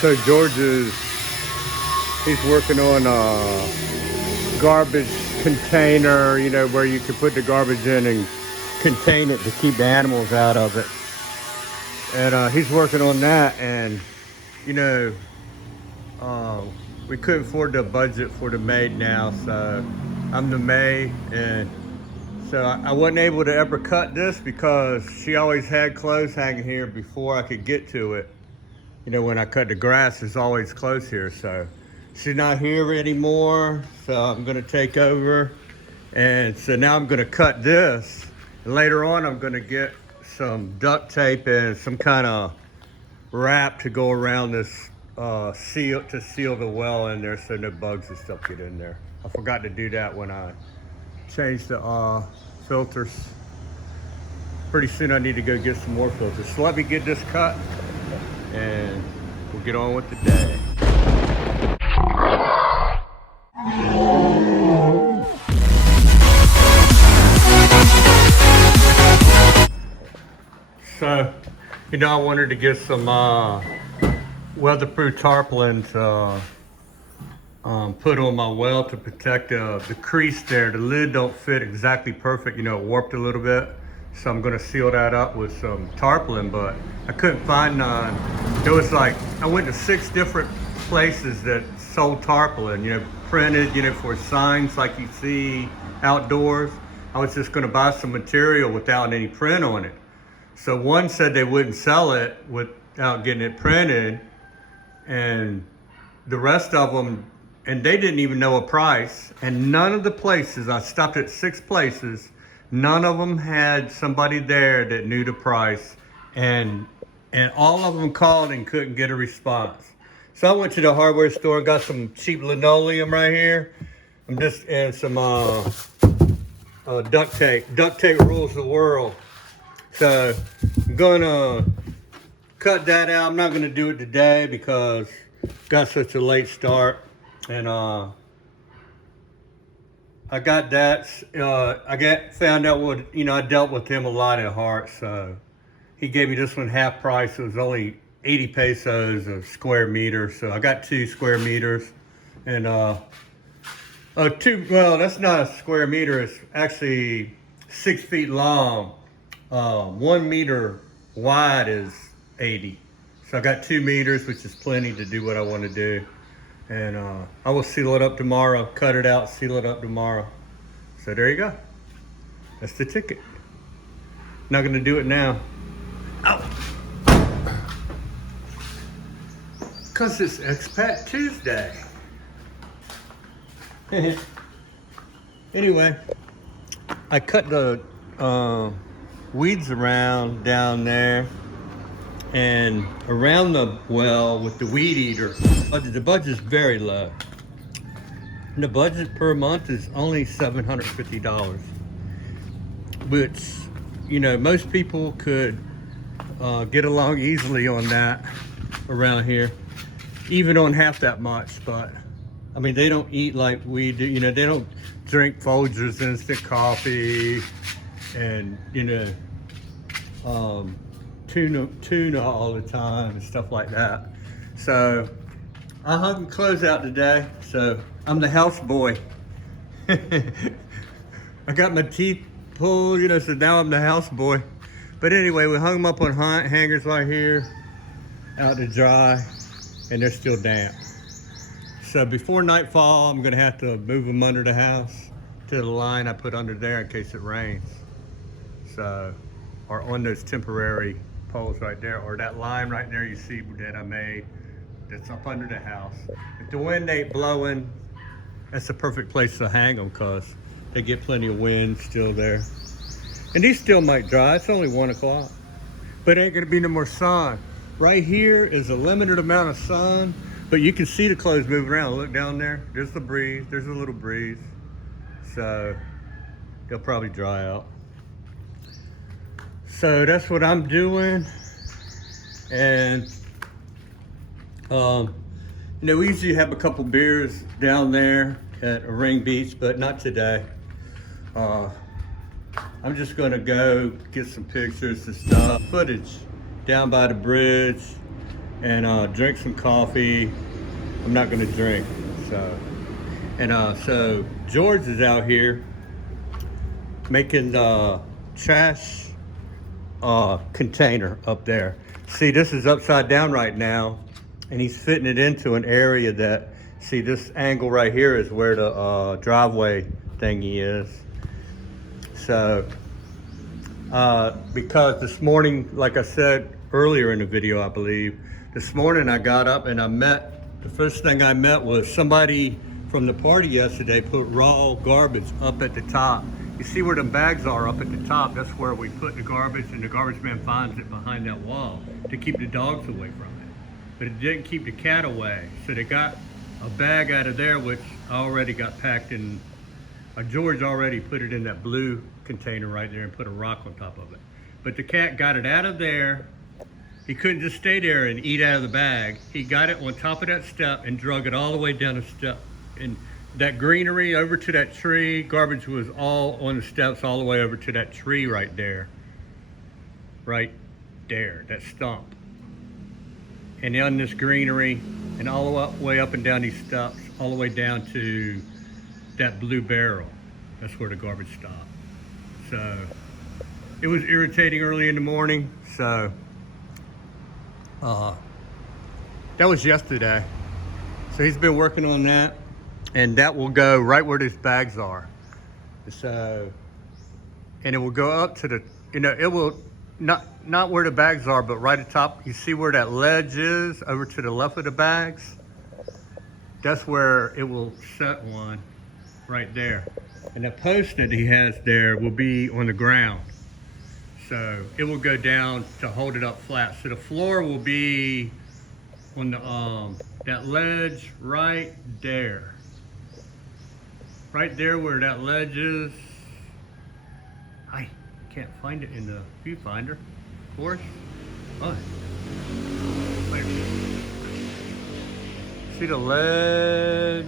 So he's working on a garbage container, you know, where you can put the garbage in and contain it to keep the animals out of it. And he's working on that, and you know, uh, we couldn't afford the budget for the maid now, so I'm the maid, and so I wasn't able to ever cut this because she always had clothes hanging here before I could get to it. You know, when I cut the grass, there's always clothes here, so she's not here anymore, so I'm gonna take over. And so now I'm gonna cut this. And later on, I'm gonna get some duct tape and some kind of wrap to go around this seal the well in there so no bugs and stuff get in there. I forgot to do that when I changed the filters. Pretty soon I need to go get some more filters. So let me get this cut and we'll get on with the day. So, you know, I wanted to get some weatherproof tarpaulin to put on my well to protect the crease there. The lid don't fit exactly perfect, you know, it warped a little bit. So I'm gonna seal that up with some tarpaulin, but I couldn't find none. It was like, I went to 6 different places that sold tarpaulin, you know, printed, you know, for signs like you see outdoors. I was just gonna buy some material without any print on it. So one said they wouldn't sell it without getting it printed, and the rest of them, and they didn't even know a price. And none of the places, I stopped at 6 places, none of them had somebody there that knew the price, and all of them called and couldn't get a response. So I went to the hardware store and got some cheap linoleum right here. And some duct tape. Duct tape rules the world. So I'm gonna cut that out. I'm not gonna do it today because got such a late start. And I got that. Found out what, you know, I dealt with him a lot at Heart, so he gave me this one half price. It was only 80 pesos a square meter. So I got 2 square meters, and well, that's not a square meter. It's actually 6 feet long. 1 meter wide is 80. So I got 2 meters, which is plenty to do what I want to do. And I will seal it up tomorrow, cut it out, seal it up tomorrow. So there you go. That's the ticket. Not gonna do it now. Ow! Cause it's Expat Tuesday. Anyway, I cut the weeds around down there and around the well with the weed eater. The budget's very low. And the budget per month is only $750, which, you know, most people could get along easily on that around here, even on half that much. But I mean, they don't eat like we do. You know, they don't drink Folgers instant coffee and, you know, tuna all the time and stuff like that. So I hung clothes out today, so I'm the house boy. I got my teeth pulled, you know, so now I'm the house boy. But anyway, we hung them up on hangers right here out to dry, and they're still damp. So before nightfall, I'm gonna have to move them under the house to the line I put under there in case it rains. So, or on those temporary poles right there, or that line right there you see that I made that's up under the house. If the wind ain't blowing, that's the perfect place to hang them because they get plenty of wind still there. And these still might dry. It's only 1 o'clock, but ain't gonna be no more sun. Right here is a limited amount of sun, but you can see the clothes moving around. Look down there, there's the breeze, there's a little breeze. So they'll probably dry out. So that's what I'm doing. And you know, we usually have a couple beers down there at a Ring Beach, but not today. I'm just gonna go get some pictures and stuff, footage down by the bridge and drink some coffee. I'm not gonna drink, so. And so George is out here making the trash container up there. See, this is upside down right now, and he's fitting it into an area that, see, this angle right here is where the driveway thingy is. So, because this morning, like I said earlier in the video, I believe, this morning I got up and the first thing I met was somebody from the party yesterday put raw garbage up at the top. You see where the bags are up at the top? That's where we put the garbage, and the garbage man finds it behind that wall to keep the dogs away from it. But it didn't keep the cat away. So they got a bag out of there, which already got packed in. George already put it in that blue container right there and put a rock on top of it. But the cat got it out of there. He couldn't just stay there and eat out of the bag. He got it on top of that step and drug it all the way down the step. And that greenery over to that tree, garbage was all on the steps all the way over to that tree right there. Right there, that stump. And on this greenery, and all the way up and down these steps, all the way down to that blue barrel. That's where the garbage stopped. So it was irritating early in the morning. So that was yesterday. So he's been working on that, and that will go right where these bags are. So, and it will go up to the, it will not where the bags are, but right at top. You see where that ledge is over to the left of the bags? That's where it will set one. Right there. And the post that he has there will be on the ground. So it will go down to hold it up flat. So the floor will be on the that ledge right there. Right there where that ledge is. I can't find it in the viewfinder, of course. Oh. See the ledge?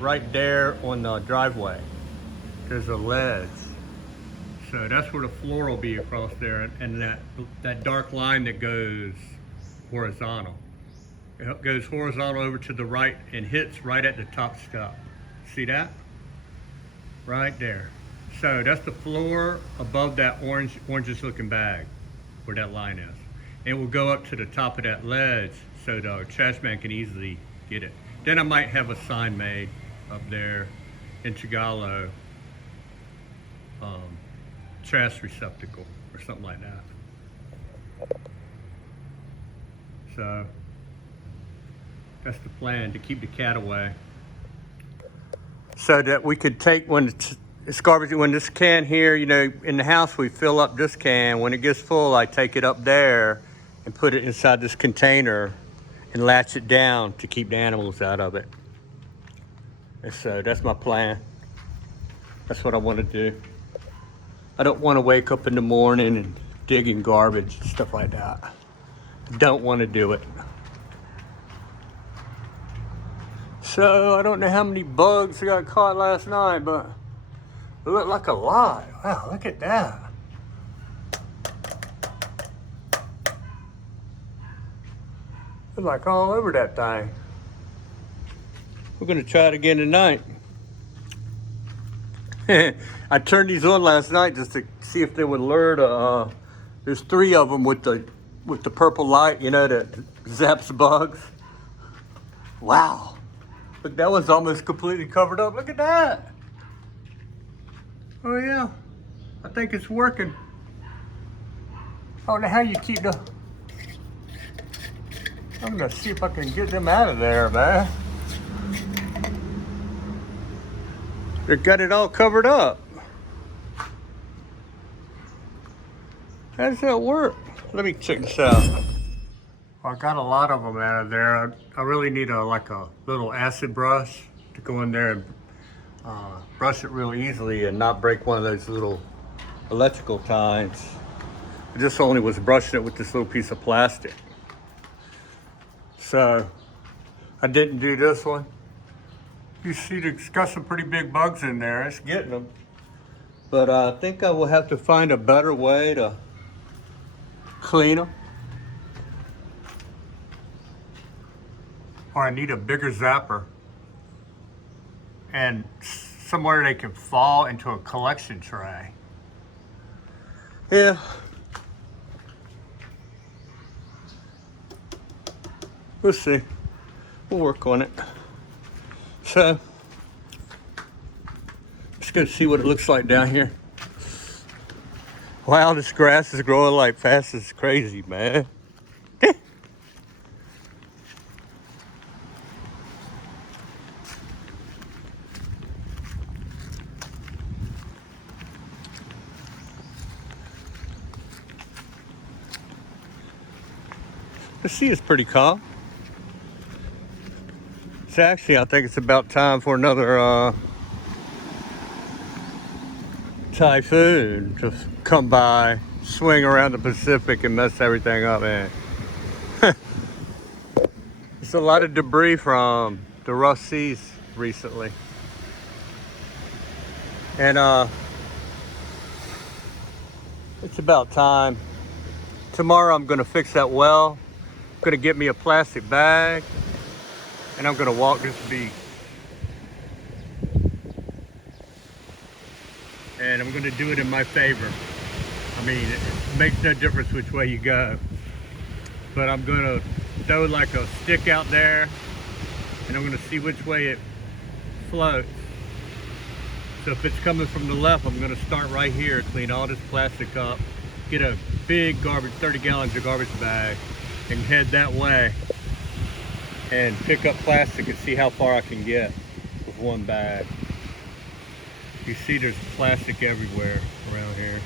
Right there on the driveway, there's a ledge. So that's where the floor will be across there, and that dark line that goes horizontal. It goes horizontal over to the right and hits right at the top step. See that? Right there. So that's the floor above that orangish looking bag where that line is. It will go up to the top of that ledge so the trash man can easily get it. Then I might have a sign made up there in Tagalog, trash receptacle or something like that. So that's the plan, to keep the cat away. So that we could take, when it's garbage, when this can here, in the house we fill up this can. When it gets full, I take it up there and put it inside this container and latch it down to keep the animals out of it. And so that's my plan. That's what I want to do. I don't want to wake up in the morning and dig in garbage and stuff like that. I don't want to do it. So I don't know how many bugs I got caught last night, but it looked like a lot. Wow, look at that. It's like all over that thing. We're gonna try it again tonight. I turned these on last night just to see if they would lure the, there's 3 of them with the purple light, that zaps bugs. Wow. But that one's almost completely covered up. Look at that. Oh yeah, I think it's working. I don't know how you keep the, I'm gonna see if I can get them out of there, man. They got it all covered up. How does that work? Let me check this out. I got a lot of them out of there. I really need a little acid brush to go in there and brush it real easily and not break one of those little electrical tines. I just only was brushing it with this little piece of plastic. So I didn't do this one. You see, it's got some pretty big bugs in there. It's getting them. But I think I will have to find a better way to clean them. or I need a bigger zapper and somewhere they can fall into a collection tray. Yeah. We'll see. We'll work on it. So, let's go see what it looks like down here. Wow, this grass is growing like fast as crazy, man. The sea is pretty calm. So actually, I think it's about time for another typhoon to come by, swing around the Pacific and mess everything up, man. There's a lot of debris from the rough seas recently. And it's about time. Tomorrow I'm gonna fix that well. I'm gonna get me a plastic bag and I'm gonna walk this beach. And I'm gonna do it in my favor. I mean, it makes no difference which way you go. But I'm gonna throw like a stick out there and I'm gonna see which way it floats. So if it's coming from the left, I'm gonna start right here, clean all this plastic up, get a big garbage, 30 gallons of garbage bag, and head that way and pick up plastic and see how far I can get with one bag. You see there's plastic everywhere around here.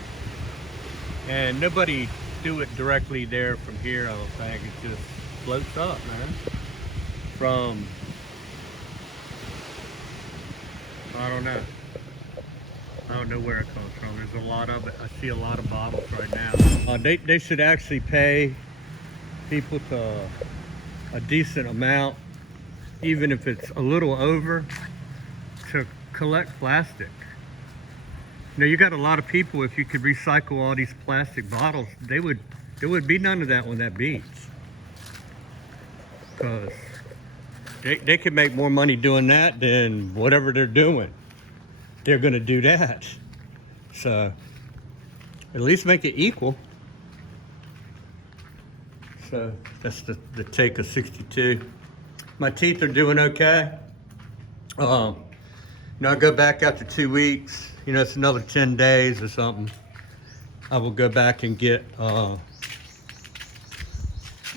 And nobody do it directly there from here, I don't think. It just floats up, man. From, I don't know. I don't know where it comes from. There's a lot of it. I see a lot of bottles right now. They should actually pay people to a decent amount, even if it's a little over, to collect plastic. You know, you got a lot of people, if you could recycle all these plastic bottles, there would be none of that on that beach. Because they could make more money doing that than whatever they're doing. They're gonna do that. So, at least make it equal. So, that's the take of 62. My teeth are doing okay. You know, I go back after 2 weeks. You know, it's another 10 days or something. I will go back and get the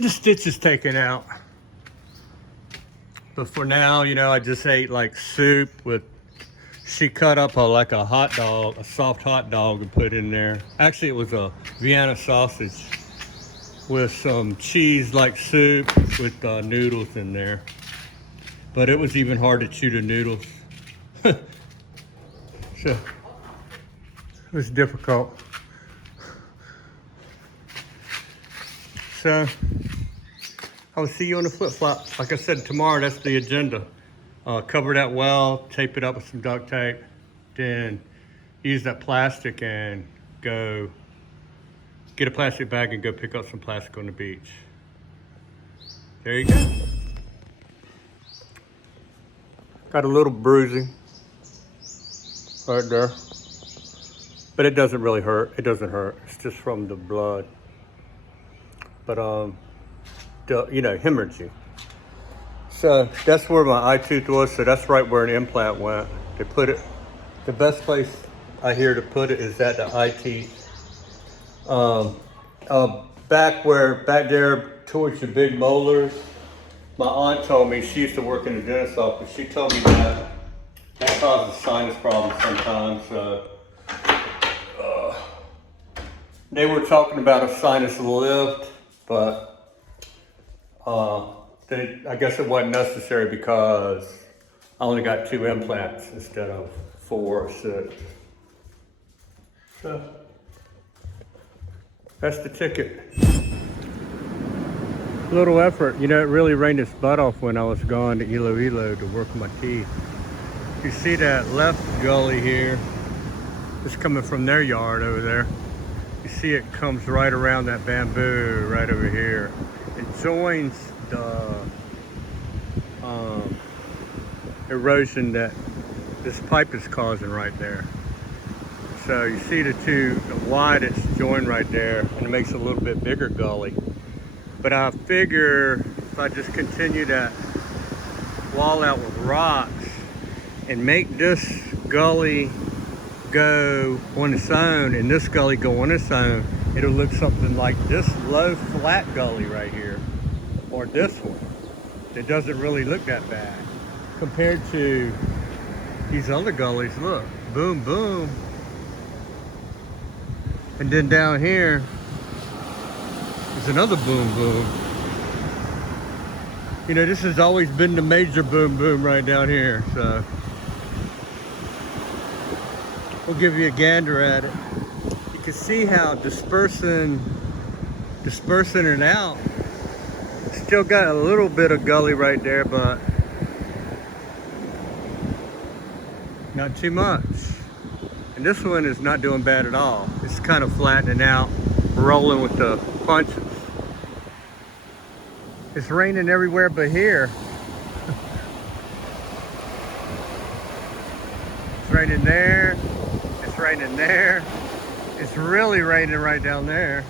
stitches taken out. But for now, you know, I just ate like soup with, she cut up like a hot dog, a soft hot dog and put in there. Actually, it was a Vienna sausage with some cheese like soup with noodles in there. But it was even hard to chew the noodles. So, it was difficult. So, I will see you on the flip-flop. Like I said, tomorrow, that's the agenda. Cover that well, tape it up with some duct tape, then use that plastic and go get a plastic bag and go pick up some plastic on the beach. There you go. Got a little bruising right there, but it doesn't really hurt. It doesn't hurt. It's just from the blood. But you know, hemorrhaging. So that's where my eye tooth was. So that's right where an implant went. They put it. The best place I hear to put it is at the eye teeth. Back there towards the big molars. My aunt told me, she used to work in the dentist's office. She told me that causes sinus problems sometimes. They were talking about a sinus lift, but I guess it wasn't necessary because I only got 2 implants instead of 4 or 6. So that's the ticket. Little effort. You know, it really rained its butt off when I was gone to Iloilo to work on my teeth. You see that left gully here? It's coming from their yard over there. You see it comes right around that bamboo right over here. It joins erosion that this pipe is causing right there. So you see the two wide it's joined right there, and it makes a little bit bigger gully. But I figure if I just continue to wall out with rocks and make this gully go on its own and this gully go on its own, it'll look something like this low flat gully right here, or this one. It doesn't really look that bad compared to these other gullies. Look, boom, boom. And then down here is another boom, boom. You know, this has always been the major boom, boom right down here. So we'll give you a gander at it. You can see how dispersing it out. Still got a little bit of gully right there, but not too much. And this one is not doing bad at all. It's kind of flattening out, rolling with the punches. It's raining everywhere but here. It's raining there. It's raining there. It's really raining right down there.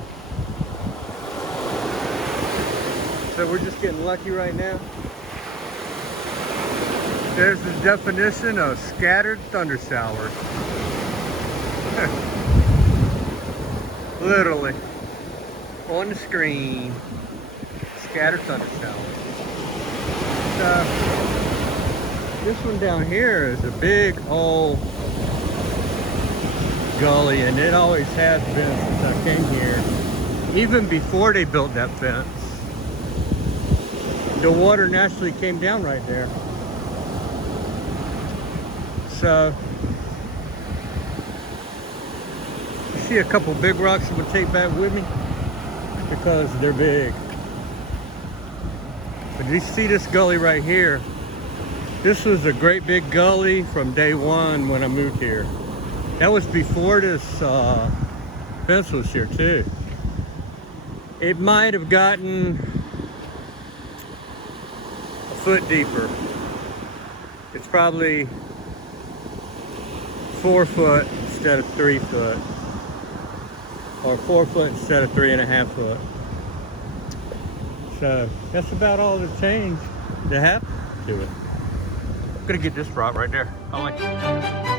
So we're just getting lucky right now. There's the definition of scattered thunder showers. Literally on the screen, scattered thunder showers. This one down here is a big old gully, and it always has been since I came here. Even before they built that fence, the water naturally came down right there. So you see a couple big rocks I'm gonna take back with me because they're big. But you see this gully right here? This was a great big gully from day one when I moved here. That was before this fence was here too. It might have gotten a foot deeper. It's probably 4 foot instead of 3 foot, or 4 foot instead of 3.5 foot. So that's about all the change that happened to it. I'm gonna get this rock right there. I like it.